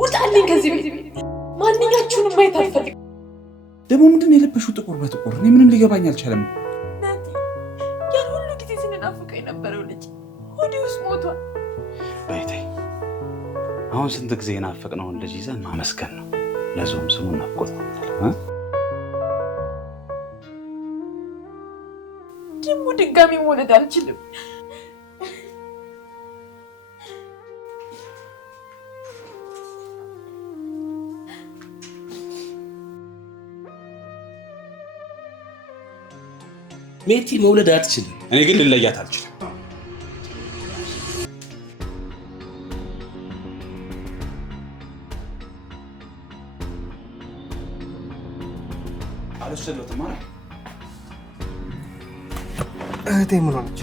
ውጣልኝ ከዚህ ቤት። ማንኛችሁንም ማየት አልፈልግም። ደግሞ ምንድን ነው የለበሽው ጥቁር በጥቁር? እኔ ምንም ሊገባኝ አልቻለም። ያን ሁሉ ጊዜ ስንናፍቀው የነበረው ልጅ ሆዴ ውስጥ ሞቷል። በይተይ አሁን ስንት ጊዜ የናፈቅነውን ልጅ ይዘን ማመስገን ነው። ለዞም ስሙ ናፍቆት ነው። ደግሞ ድጋሚ መውለድ አልችልም። ሜቲ መውለድ አትችልም። እኔ ግን ልለያት አልችልም። እህቴ ምን ሆነች?